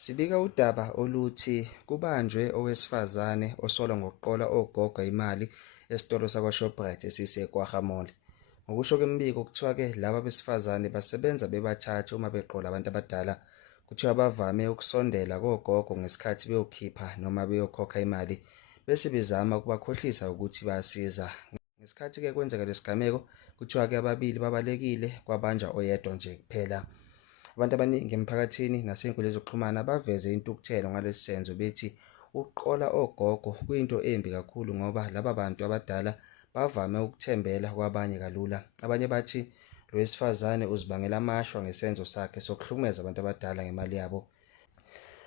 Sibika udaba oluthi kubanjwe owesifazane osolwa ngokuqola ogogo imali esitolo sakwa-Shoprite esise-KwaGamole. Ngokusho kwemibiko kuthiwa-ke laba besifazane basebenza bebathathu uma beqola abantu abadala. Kuthiwa bavame ukusondela kogogo ngesikhathi beyokhipha noma beyokhokha imali bese bezama ukubakhohlisa ukuthi bayasiza. Ngesikhathi-ke kwenzeka lesigameko kuthiwa-ke ababili babalekile kwabanja oyedwa nje kuphela. Abantu abaningi emphakathini nasey'nkundleni zokuxhumana baveze intukuthelo ngalesi senzo bethi ukuqola ogogo kuyinto embi kakhulu ngoba laba bantu abadala bavame ukuthembela kwabanye kalula. Abanye bathi lo wesifazane uzibangela amashwa ngesenzo sakhe sokuhlukumeza abantu abadala ngemali yabo.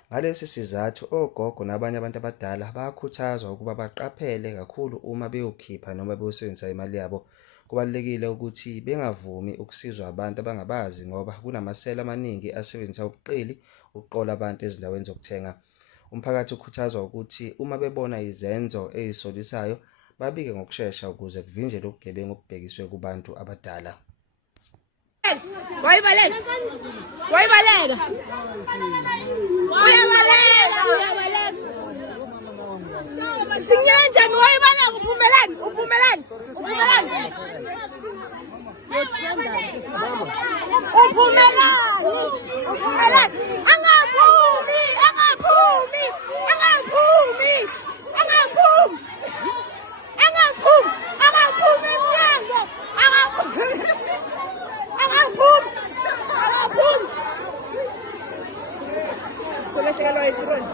Ngalesi sizathu ogogo nabanye abantu abadala bayakhuthazwa ukuba baqaphele kakhulu uma beyokhipha noma beyosebenzisa imali yabo. Kubalulekile ukuthi bengavumi ukusizwa abantu abangabazi ngoba kunamasela amaningi asebenzisa ubuqili ukuqola abantu ezindaweni zokuthenga. Umphakathi ukhuthazwa ukuthi uma bebona izenzo ezisolisayo babike ngokushesha ukuze kuvinjelwe ubugebengu obubhekiswe kubantu abadala. Sinyenjani wayibaleka uphumelani angaphumi emnyango angaphumi solehlekelwa yitroni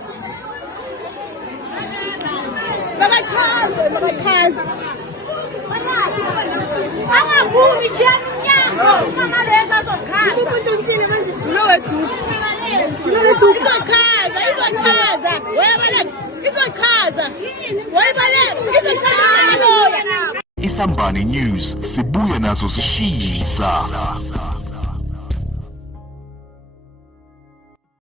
Makachaze. Angaphumi nje emnyango ungamaleka azokhala. Umuntu uthini manje lowe duku. Izochaza. Izochaza. Isambane News sibuya nazo sishisa.